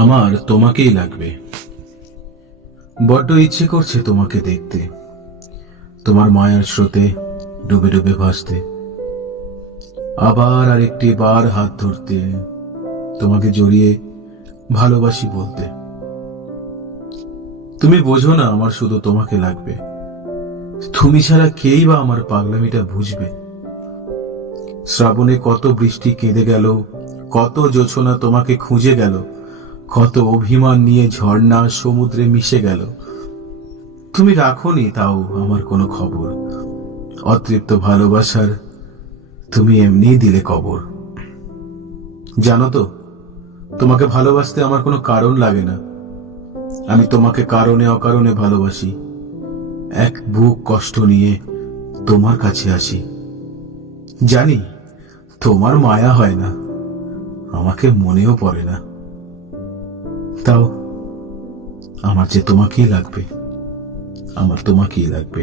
আমার তোমাকেই লাগবে। বড্ড ইচ্ছে করছে তোমাকে দেখতে, তোমার মায়ার স্রোতে ডুবে ডুবে ভাসতে, আবার আরেকটি বার হাত ধরতে, তোমাকে জড়িয়ে ভালোবাসি বলতে। তুমি বোঝো না আমার শুধু তোমাকে লাগবে। তুমি ছাড়া কেই বা আমার পাগলামিটা বুঝবে। শ্রাবণে কত বৃষ্টি কেঁদে গেল, কত জোছনা তোমাকে খুঁজে গেল, কত অভিমান নিয়ে ঝর্ণা সমুদ্রে মিশে গেল। তুমি রাখোনি তাও আমার কোনো খবর। অতৃপ্ত ভালোবাসার তুমি এমনিই দিলে কবর। জানো তো, তোমাকে ভালোবাসতে আমার কোনো কারণ লাগে না। আমি তোমাকে কারণে অকারণে ভালোবাসি। এক বুক কষ্ট নিয়ে তোমার কাছে আসি। জানি তোমার মায়া হয় না, আমাকে মনেও পড়ে না। তাও আমার যে তোমাকেই লাগবে, আমার তোমাকেই লাগবে।